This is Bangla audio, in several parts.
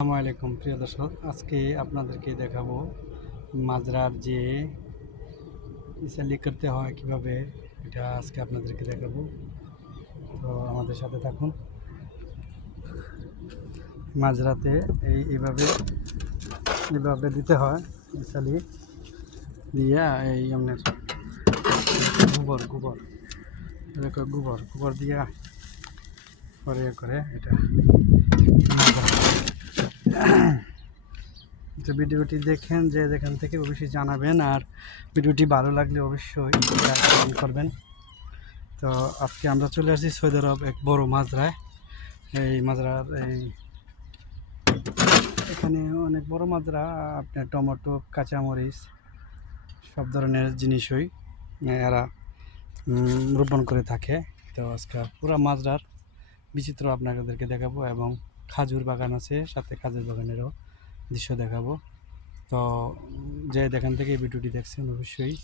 আসসালামু আলাইকুম, প্রিয় দর্শক। আজকে আপনাদেরকে দেখাবো মাজরার যে ইসালি করতে হয়, কীভাবে এটা আজকে আপনাদেরকে দেখাবো। তো আমাদের সাথে থাকুন। মাজরাতে এই এইভাবে এইভাবে দিতে হয় ইসালি দিয়ে, এই আপনার গোবর গোবর। গোবর গোবর দিয়া ইয়ে করে এটা তো ভিডিওটি দেখেন, যে যেখান থেকে অবশ্যই জানাবেন, আর ভিডিওটি ভালো লাগলে অবশ্যই করবেন। তো আজকে আমরা চলে আসছি সৌদি আরব এক বড় মাজরায় এই মাজরার এই এখানে অনেক বড় মাজরা আপনার টমেটো, কাঁচামরিচ, সব ধরনের জিনিসই এরা রোপণ করে থাকে। তো আজকে পুরো মাজরার বিচিত্র আপনাদেরকে দেখাবো, এবং খাজুর বাগান আছে, সাথে খাজুর বাগানেরও দৃশ্য দেখাবো। তো যে যেখান থেকে এই ভিডিওটি দেখছেন অবশ্যই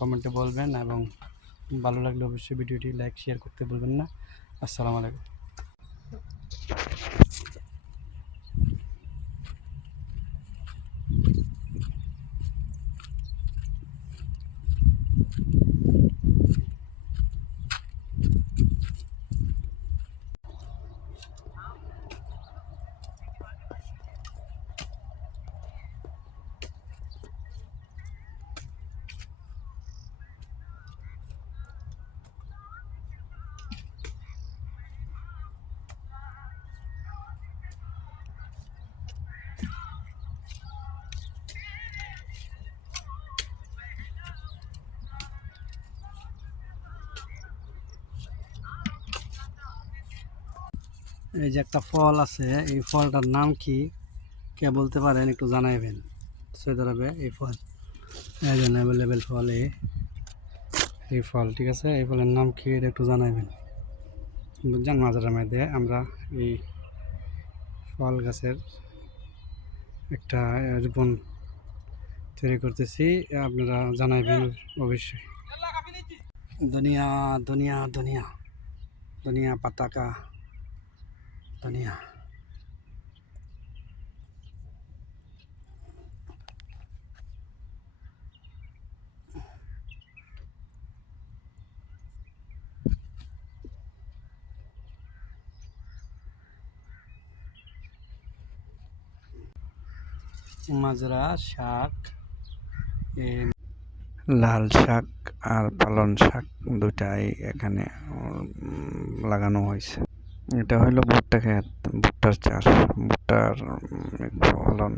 কমেন্টে বলবেন এবং ভালো লাগলে অবশ্যই ভিডিওটি লাইক, শেয়ার করতে বলবেন না। আসসালামু আলাইকুম। এই যে একটা ফল আছে, এই ফলটার নাম কি? কে বলতে পারেন একটু জানাইবেন? সৌদি আরবে, এই ফল। এই জন্য অ্যাভেলেবেল ফল এই ফল, ঠিক আছে? এই ফলের নাম কি এটা একটু জানাইবেন? বুঝছেন? মাঝার মধ্যে আমরা এই ফল গাছের একটা রোপণ তৈরি করতেছি, আপনারা জানাইবেন অবশ্যই। দুনিয়া দুনিয়া দুনিয়া দুনিয়া পাতাকা। দুনিয়া মাজরা শাক লাল শাক আর পালন শাক দুটাই এখানে লাগানো হয়েছে। এটা হইল ভুট্টা ক্ষেত ভুট্টার চাষ ভুট্টার ফলন।